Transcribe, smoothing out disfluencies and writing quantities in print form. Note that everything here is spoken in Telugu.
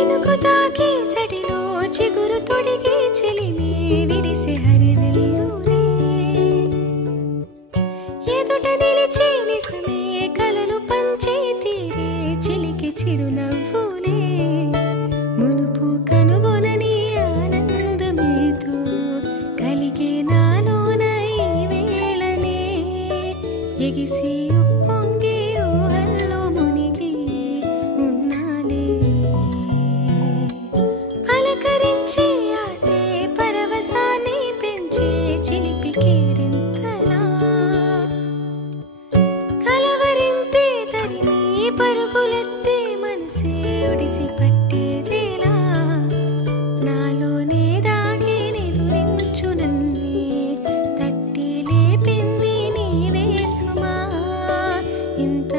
చినుకు తాకి చడిలో చిగురు తొడిగి చెలిమే విరిసే హరివెల్లులే ఎదుట నిలిచి నిజమే కలలు పంచే తీరే చిలికి చిరునవ్వులే మునుపు కనుగొనని ఆనందమేతో కలిగే నాలోన ఈ వేళనే ఎగిసి ఉప్పొంగి ఊహల్లో మునిగి ఉన్నాలే పలకరించే ఆసే పరవశాన్ని పెంచే చిలిపి కేరింతలా కలవరింతే తరిమి పరుగులెత్తే మనసే ఒడిసి పట్టేదేలా నాలోనే దాగి నిదురించు నన్నే తట్టి లేపింది నీవే సుమా ఇంత